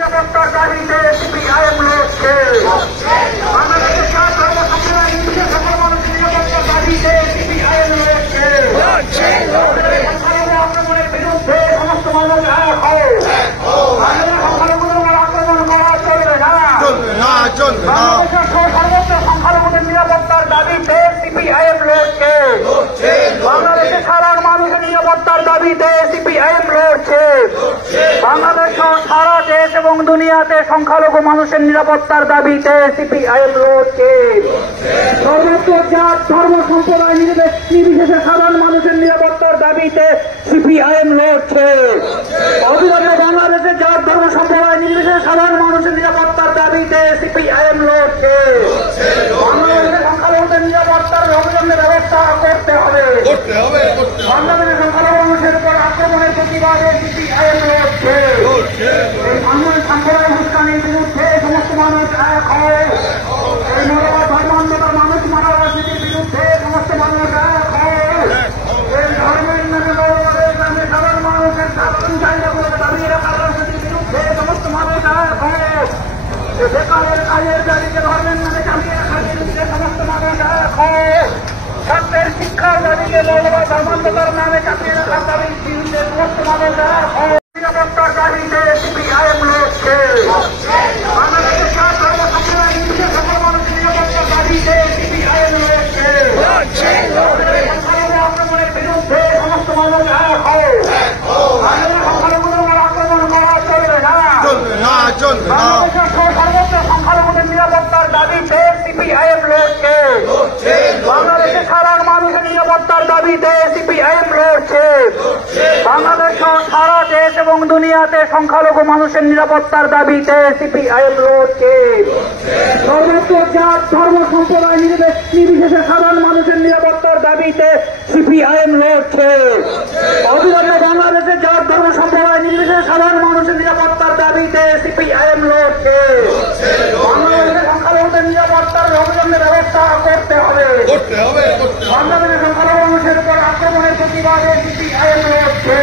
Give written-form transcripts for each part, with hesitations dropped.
নিরাপত্তার দাবিতে সিপিআইএম লড়ছে। বাংলাদেশের সর্বসাধারণ নির্বিশেষে সকল মানুষের নিরাপত্তার দাবিতে সিপিআইএম লড়ছে। সংখ্যালঘু আক্রমণের বিরুদ্ধে সমস্ত মানুষ এক হও। সংখ্যালঘুদের আক্রমণ করা চলবে না। বাংলাদেশের সর্বোচ্চ সংখ্যালঘুদের নিরাপত্তার দাবিতে সিপিআইএম লড়ছে। বাংলাদেশের সাধারণ মানুষের নিরাপত্তার দাবিতে সিপিআইএম লড়ছে। বাংলাদেশ সারা দেশ এবং দুনিয়াতে সংখ্যালঘু মানুষের নিরাপত্তার দাবিতে সিপিআইএম লড়ছে। সর্বোচ্চ জাত ধর্ম সম্প্রদায় নির্বিশেষে সাধারণ মানুষের নিরাপত্তার দাবিতে সিপিআইএম লড়ছে। অবিলম্বে বাংলাদেশের জাত ধর্ম সম্প্রদায় নির্বিশেষে সাধারণ মানুষের নিরাপত্তার দাবিতে সিপিআইএম লড়ছে। বাংলাদেশের সংখ্যালঘুদের নিরাপত্তার অবিলম্বে ব্যবস্থা করতে হবে। বাংলাদেশের সংখ্যালঘু মানুষের উপর আক্রমণের প্রতিবাদে সিপিআইএম লড়ছে। এই সাম্প্রদায়িক উস্কানির বিরুদ্ধে সমস্ত মানুষ এক হয়। এই মনোভাব ধর্মান্ধতার মানুষ মারা রাজনীতির বিরুদ্ধে সমস্ত মানুষ এক হয়। এই ধর্মের নামে বড়দের নামে সাধারণ মানুষের সাধারণ চাহিদাগুলোকে দাবিয়ে রাখার রাজনীতির বিরুদ্ধে সমস্ত মানুষ এক হয়। বেকারের কাজের দাবিকে ধর্মের নামে চালিয়ে রাখার বিরুদ্ধে সমস্ত মানুষ এক হয়। ছাত্রের শিক্ষার দাবিকে মনোভাব ধর্মান্ধতার নামে চালিয়ে রাখার দাবির বিরুদ্ধে সমস্ত মানুষ এক হয়। নিরাপত্তার দাবিতে সিপিআইএম লড়ছে। বাংলাদেশের সর্বসাধারণ নির্বিশেষে সকল মানুষের নিরাপত্তার দাবিতে সিপিআইএম লড়ছে। সংখ্যালঘু আক্রমণের বিরুদ্ধে সমস্ত মানুষ এক হও। সংখ্যালঘুদের আক্রমণ করা চলবে না। বাংলাদেশের সর্বোচ্চ সংখ্যালঘুদের নিরাপত্তার দাবিতে সিপিআইএম লড়ছে। বাংলাদেশের সাধারণ মানুষের নিরাপত্তার দাবিতে সিপিআইএম লড়ছে। বাংলাদেশ সারা দেশ এবং দুনিয়াতে সংখ্যালঘু মানুষের নিরাপত্তার দাবিতে সিপিআইএম লড়ছে। সর্বোচ্চ জাত ধর্ম সম্প্রদায় নির্বিশেষে সাধারণ মানুষের নিরাপত্তার দাবিতে সিপিআইএম লড়ছে। অবিলম্বে বাংলাদেশের জাত ধর্ম সম্প্রদায় নির্বিশেষে সাধারণ মানুষের নিরাপত্তার দাবিতে সিপিআইএম লড়ছে। বাংলাদেশের সংখ্যালঘুদের নিরাপত্তার অবিলম্বে ব্যবস্থা করতে হবে। বাংলাদেশের সংখ্যালঘু মানুষের উপর আক্রমণের প্রতিবাদে সিপিআইএম লড়ছে।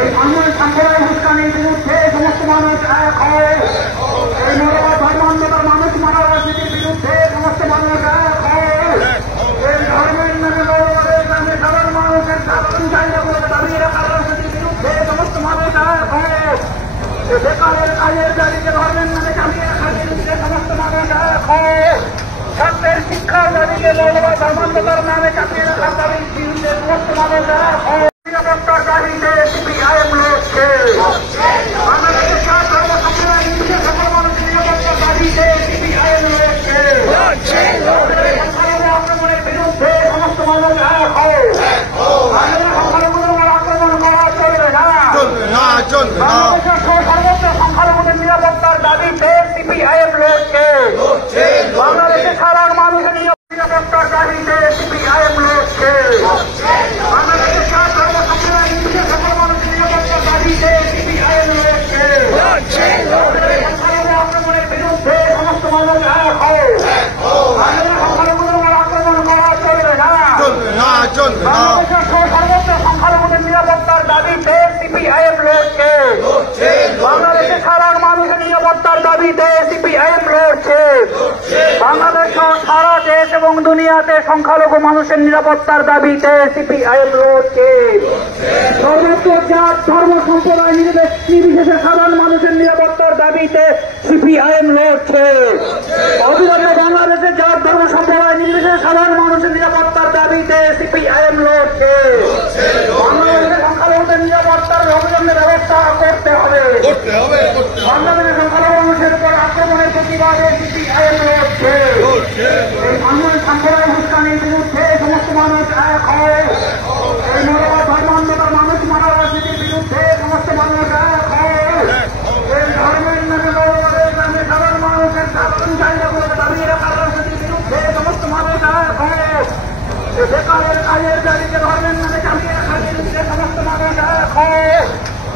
এই সাম্প্রদায়িক উস্কানির বিরুদ্ধে সমস্ত মানুষ এক হয়। এই মনোভাব ধর্মান্ধতার মানুষ মারা রাজনীতির বিরুদ্ধে সমস্ত মানুষ এক হয়। এই ধর্মের নামে বড়দের নামে সাধারণ মানুষের সাধারণ চাহিদাগুলোকে দাবিয়ে রাখার রাজনীতির বিরুদ্ধে সমস্ত মানুষ এক হয়। বেকারের কাজের দাবিকে ধর্মের নামে চালিয়ে রাখার বিরুদ্ধে সমস্ত মানুষ এক হয়। ছাত্রের শিক্ষার দাবিকে মনোভাব ধর্মান্ধতার নামে চালিয়ে রাখার দাবির বিরুদ্ধে সমস্ত মানুষ এক হয়। নিরাপত্তার দাবিতে সিপিআইএম লড়ছে। বাংলাদেশের সর্বসাধারণ নির্বিশেষে সকল মানুষের নিরাপত্তার দাবিতে সিপিআইএম লড়ছে। সংখ্যালঘু আক্রমণের বিরুদ্ধে সমস্ত মানুষ এক হও। সংখ্যালঘুদের আক্রমণ করা চলবে না। বাংলাদেশের সর্বোচ্চ সংখ্যালঘুদের নিরাপত্তার দাবিতে সিপিআইএম লড়ছে। বাংলাদেশের সাধারণ মানুষের নিরাপত্তার দাবিতে সিপিআইএম লড়ছে। বাংলাদেশের সর্বসাধারণ নির্বিশেষে সকল মানুষের নিরাপত্তার দাবিতে সিপিআইএম লড়ছে। সংখ্যালঘু আক্রমণের বিরুদ্ধে সমস্ত মানুষ এক হও। সংখ্যালঘুদের আক্রমণ করা চলবে না। বাংলাদেশের সর্বোচ্চ সংখ্যালঘুদের নিরাপত্তার দাবিতে সিপিআইএম লড়ছে। বাংলাদেশের সাধারণ মানুষের নিরাপত্তার দাবিতে সিপিআইএম লড়ছে। বাংলাদেশ সারা দেশ এবং দুনিয়াতে সংখ্যালঘু মানুষের নিরাপত্তার দাবিতে সিপিআইএম লড়ছে। সর্বোচ্চ জাত ধর্ম সম্প্রদায় নির্বিশেষে সাধারণ মানুষের নিরাপত্তার দাবিতে সিপিআইএম লড়ছে। অবিলম্বে বাংলাদেশের জাত ধর্ম সম্প্রদায় নির্বিশেষে সাধারণ মানুষের নিরাপত্তার দাবিতে সিপিআইএম লড়ছে। বাংলাদেশের সংখ্যালঘুদের নিরাপত্তার অবিলম্বে ব্যবস্থা করতে হবে। বাংলাদেশের সংখ্যালঘু মানুষের উপর আক্রমণের প্রতিবাদে সিপিআইএম লড়ছে। এই সাম্প্রদায়িক উস্কানির বিরুদ্ধে সমস্ত মানুষ এক হয়। এই মনোভাব ধর্মান্ধতার মানুষ মারা রাজনীতির বিরুদ্ধে সমস্ত মানুষ এক হয়। এই ধর্মের নামে বড়দের নামে সাধারণ মানুষের সাধারণ চাহিদাগুলোকে দাবিয়ে রাখার রাজনীতির বিরুদ্ধে সমস্ত মানুষ এক হয়। বেকারের কাজের দাবিকে ধর্মের নামে চালিয়ে রাখার বিরুদ্ধে সমস্ত মানুষ এক হয়।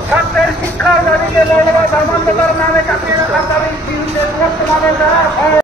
ছাত্রের শিক্ষার দাবিকে মনোভাব ধর্মান্ধতার নামে চালিয়ে রাখার দাবির বিরুদ্ধে সমস্ত মানুষ এক হয়।